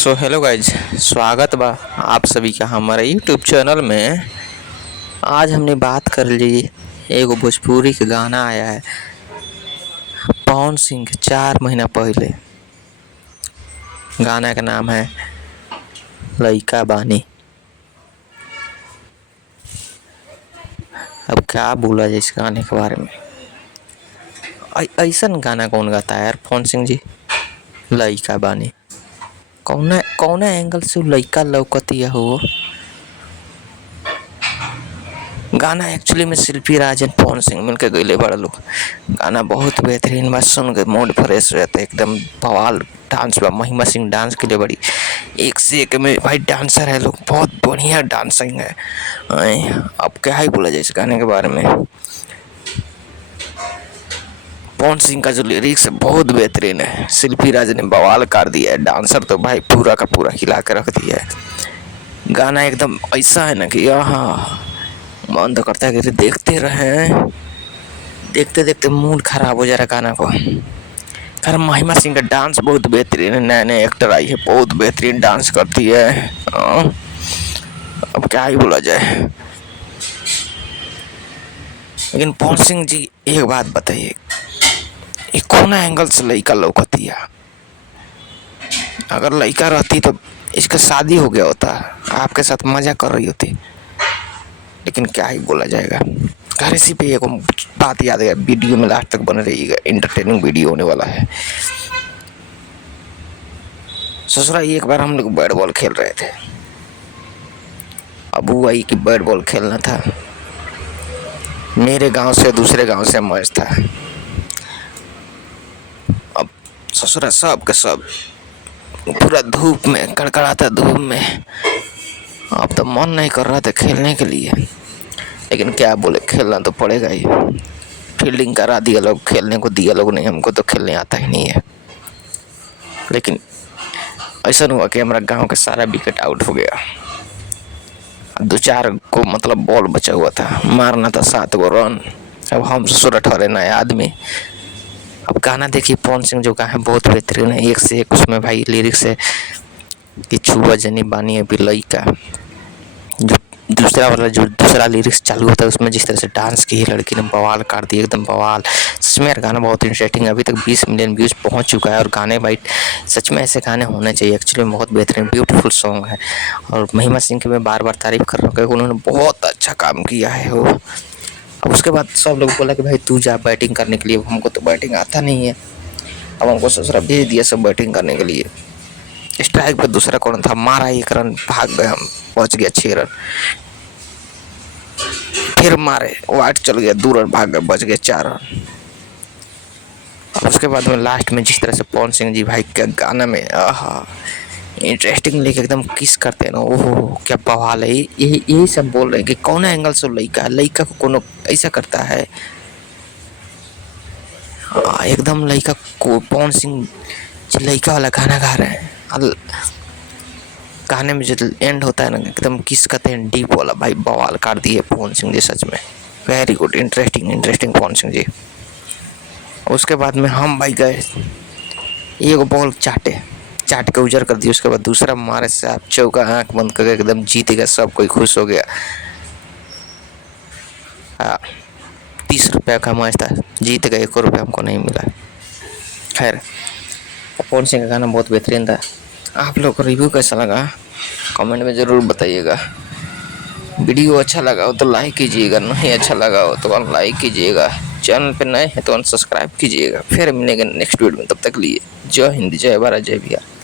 So hello guys, स्वागत बा आप सभी का हमारे यूट्यूब चैनल में। आज हमने बात कर ली एगो भोजपुरी के गाना आया है पवन सिंह के 4 महीना पहले। गाना का नाम है लइका बानी। अब क्या बोला जाए इस गाने के बारे में। ऐसा गाना कौन गाता है यार पवन सिंह जी? लइका बानी कौन एंगल से लइका लौकतिया हो। गाना एक्चुअली में शिल्पी राज एंड पवन सिंह मिलकर गईले बड़ा लोग। गाना बहुत बेहतरीन बा, सुन के मूड फ्रेश रहता है एकदम। बवाल डांस बा, महिमा सिंह डांस के लिए बड़ी एक से एक में भाई डांसर है लोग, बहुत बढ़िया डांसिंग है। अब क्या ही बोला जाए इस गाने के बारे में। पवन सिंह का जो लिरिक्स है बहुत बेहतरीन है। शिल्पी राज ने बवाल कर दिया है, डांसर तो भाई पूरा का पूरा हिला के रख दिया है। गाना एकदम ऐसा है ना कि यहाँ मन तो करता है कि देखते रहें, देखते देखते मूड खराब हो जा रहा है गाना को। खैर महिमा सिंह का डांस बहुत बेहतरीन है, नए नए एक्टर आई है, बहुत बेहतरीन डांस करती है। अब क्या ही बोला जाए। लेकिन पवन सिंह जी एक बात बताइए, ये कौन एंगल से लड़का लौकती है? अगर लड़का रहती तो इसका शादी हो गया होता, आपके साथ मजा कर रही होती। लेकिन क्या ही बोला जाएगा। घर इसी पे एक बात याद है, वीडियो में लास्ट तक बने रहिएगा, इंटरटेनिंग वीडियो होने वाला है। ससुरा एक बार हम लोग बैट बॉल खेल रहे थे, अबू आई कि बैट बॉल खेलना था। मेरे गांव से दूसरे गांव से मैच था। अब ससुरा सब के सब पूरा धूप में, कड़कड़ाता धूप में। अब तो मन नहीं कर रहा था खेलने के लिए, लेकिन क्या बोले, खेलना तो पड़ेगा ही। फील्डिंग करा दिया लोग, खेलने को दिया लोग नहीं, हमको तो खेलने आता ही नहीं है। लेकिन ऐसा हुआ कि हमारा गांव का सारा विकेट आउट हो गया। 2-4 को मतलब बॉल बचा हुआ था, मारना था 7 गो रन। अब हम ससुर ठहरे नए आदमी। अब गाना देखिए पवन सिंह जो कहा है बहुत बेहतरीन है, एक से एक उसमें भाई लिरिक्स है कि छुआ जनी बानी अभी लइका। जो दूसरा लिरिक्स चालू होता है उसमें जिस तरह से डांस की है लड़की ने, बवाल काट दी एकदम बवाल। सच में यार गाना बहुत इंटरेस्टिंग है, अभी तक 20 मिलियन व्यूज़ पहुंच चुका है। और गाने भाई सच में ऐसे गाने होने चाहिए, एक्चुअली में बहुत बेहतरीन ब्यूटीफुल सॉन्ग है। और महिमा सिंह की मैं बार बार तारीफ कर रहा हूँ क्योंकि उन्होंने बहुत अच्छा काम किया है वो। अब उसके बाद सब लोग बोला कि भाई तू जा बैटिंग करने के लिए, हमको तो बैटिंग आता नहीं है। अब हमको ससुरा भेज दिया सब बैटिंग करने के लिए। स्ट्राइक पे दूसरा कौन था, मारा 1 रन, भाग गए हम, पहुंच गया 6 रन। फिर मारे, वाइट चल गया 2 रन, भाग गए, बच गए 4 रन। उसके बाद में लास्ट में जिस तरह से पवन सिंह जी भाई के गाना में इंटरेस्टिंग लेके एकदम किस करते हैं ना, ओहो क्या बवाल है। यही सब बोल रहे हैं कि कौन एंगल से लड़का को कोनो ऐसा करता है। एकदम लड़का को पवन सिंह लड़का वाला गाना गा रहे हैं। गाने में जो एंड होता है ना एकदम किस कहते हैं डीप वाला, भाई बवाल काट दिए पवन सिंह जी सच में। Very good, interesting Pawan Singh ji. उसके बाद में हम भाई गए, एक बॉल चाट के उजर कर दिया। उसके बाद दूसरा मारे से आप चौका, आंख बंद करके एकदम जीत गया, सब कोई खुश हो गया। 30 रुपये का मैच था, जीत गए, 1 रुपया हमको नहीं मिला। खैर पवन सिंह का गाना बहुत बेहतरीन था। आप लोग को रिव्यू कैसा लगा कमेंट में ज़रूर बताइएगा। वीडियो अच्छा लगा हो तो लाइक कीजिएगा, नहीं अच्छा लगा हो तो अनलाइक कीजिएगा। चैनल पे नए हैं तो अनसब्सक्राइब कीजिएगा। फिर मिलेंगे नेक्स्ट वीडियो में, तब तक लिए जय हिंद, जय भारत, जय बिहार।